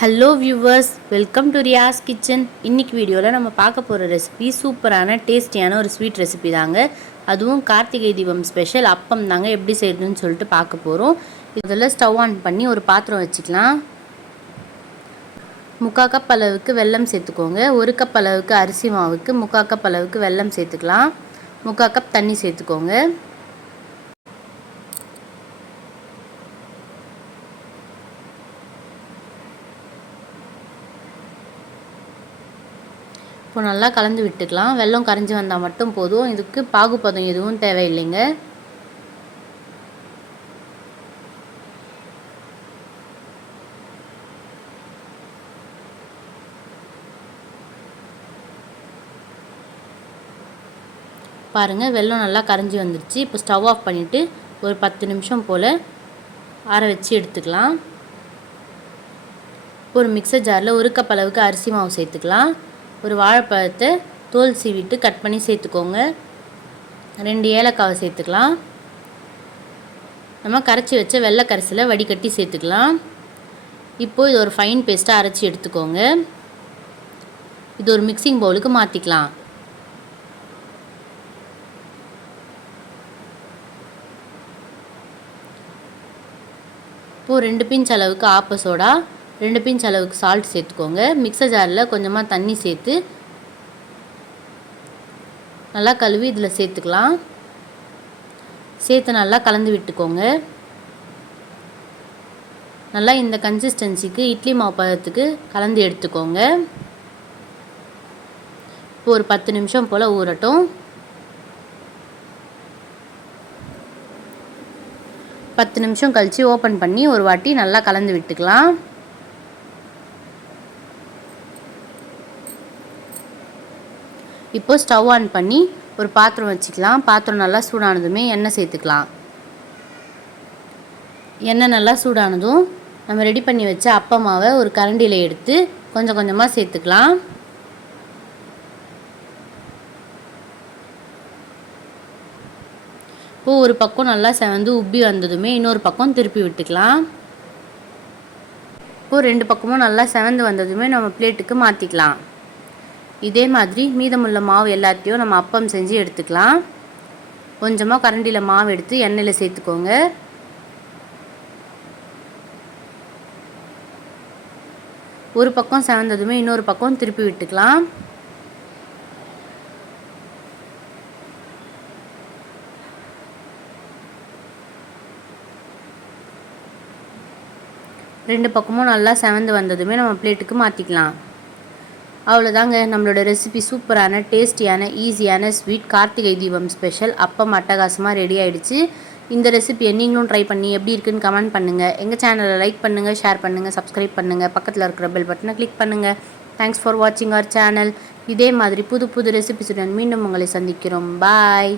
Hello viewers welcome to Riyas kitchen இன்னைக்கு வீடியோவில் நம்ம பார்க்க போகிற ரெசிபி சூப்பரான டேஸ்டியான ஒரு ஸ்வீட் ரெசிபி தாங்க. அதுவும் கார்த்திகை தீபம் ஸ்பெஷல் அப்பம் தாங்க எப்படி செய்யறதுன்னு சொல்லிட்டு பார்க்க போகிறோம் இதில் ஸ்டவ் ஆன் பண்ணி ஒரு பாத்திரம் வச்சுக்கலாம். முக்கா கப் அளவுக்கு வெல்லம் சேர்த்துக்கோங்க. ஒரு கப் அளவுக்கு அரிசி மாவுக்கு முக்கா கப் அளவுக்கு வெல்லம் சேர்த்துக்கலாம். முக்கா கப் தண்ணி சேர்த்துக்கோங்க. இப்போ நல்லா கலந்து விட்டுக்கலாம். வெள்ளம் கரைஞ்சி வந்தால் மட்டும் போதும். இதுக்கு பாகுபதம் எதுவும் தேவையில்லைங்க. பாருங்கள் வெள்ளம் நல்லா கரைஞ்சி வந்துருச்சு. இப்போ ஸ்டவ் ஆஃப் பண்ணிவிட்டு ஒரு பத்து நிமிஷம் போல் ஆற வச்சு எடுத்துக்கலாம். ஒரு மிக்சர் ஜாரில் ஒரு கப் அளவுக்கு அரிசி மாவு சேர்த்துக்கலாம். ஒரு வாழைப்பழத்தை தோல் சீவிட்டு கட் பண்ணி சேர்த்துக்கோங்க. ரெண்டு ஏலக்காவை சேர்த்துக்கலாம். நம்ம கரைச்சி வச்ச வெள்ளை கரைசியில் வடிகட்டி சேர்த்துக்கலாம். இப்போது இது ஒரு ஃபைன் பேஸ்ட்டாக அரைச்சி எடுத்துக்கோங்க. இது ஒரு மிக்சிங் பவுலுக்கு மாற்றிக்கலாம் இப்போது ரெண்டு பிஞ்ச் அளவுக்கு ஆப்ப சோடா ரெண்டு பிஞ்ச் அளவுக்கு சால்ட் சேர்த்துக்கோங்க. மிக்சர் ஜாரில் கொஞ்சமாக தண்ணி சேர்த்து நல்லா கழுவி இதில் சேர்த்துக்கலாம். சேர்த்து நல்லா கலந்து விட்டுக்கோங்க. நல்லா இந்த கன்சிஸ்டன்சிக்கு இட்லி மாவு பதத்துக்கு கலந்து எடுத்துக்கோங்க. இப்போ ஒரு பத்து நிமிஷம் போல் ஊறட்டும். பத்து நிமிஷம் கழித்து ஓப்பன் பண்ணி ஒரு வாட்டி நல்லா கலந்து விட்டுக்கலாம். இப்போ ஸ்டவ் ஆன் பண்ணி ஒரு பாத்திரம் வச்சுக்கலாம். பாத்திரம் நல்லா சூடானதுமே எண்ணெய் சேர்த்துக்கலாம். எண்ணெய் நல்லா சூடானதும் நம்ம ரெடி பண்ணி வச்ச அப்பமாவை ஒரு கரண்டியில் எடுத்து கொஞ்சம் கொஞ்சமாக சேர்த்துக்கலாம். இப்போது ஒரு பக்கம் நல்லா செவந்து உப்பி வந்ததுமே இன்னொரு பக்கம் திருப்பி விட்டுக்கலாம். இப்போது ரெண்டு பக்கமும் நல்லா செவந்து வந்ததுமே நம்ம பிளேட்டுக்கு மாற்றிக்கலாம் இதே மாதிரி மீதமுள்ள மாவு எல்லாத்தையும் நம்ம அப்பம் செஞ்சு எடுத்துக்கலாம். கொஞ்சமாக கரண்டியில் மாவு எடுத்து எண்ணெயில் சேர்த்துக்கோங்க. ஒரு பக்கம் செவந்ததுமே இன்னொரு பக்கம் திருப்பி விட்டுக்கலாம். ரெண்டு பக்கமும் நல்லா செவந்து வந்ததுமே நம்ம பிளேட்டுக்கு மாற்றிக்கலாம் அவ்வளோதாங்க நம்மளோட ரெசிபி சூப்பரான டேஸ்டியான ஈஸியான ஸ்வீட் கார்த்திகை தீபம் ஸ்பெஷல் அப்பம் அட்டகாசமாக ரெடி ஆகிடுச்சு இந்த ரெசிபியை நீங்களும் ட்ரை பண்ணி எப்படி இருக்குன்னு கமெண்ட் பண்ணுங்கள் எங்கள் சேனலை லைக் பண்ணுங்கள் ஷேர் பண்ணுங்கள் சப்ஸ்கிரைப் பண்ணுங்கள் பக்கத்தில் இருக்கிற பெல் பட்டனை கிளிக் பண்ணுங்கள் தேங்க்ஸ் ஃபார் வாட்சிங் அவர் சேனல் இதே மாதிரி புது புது ரெசிபிஸுடன் மீண்டும் உங்களை சந்திக்கிறோம். பாய்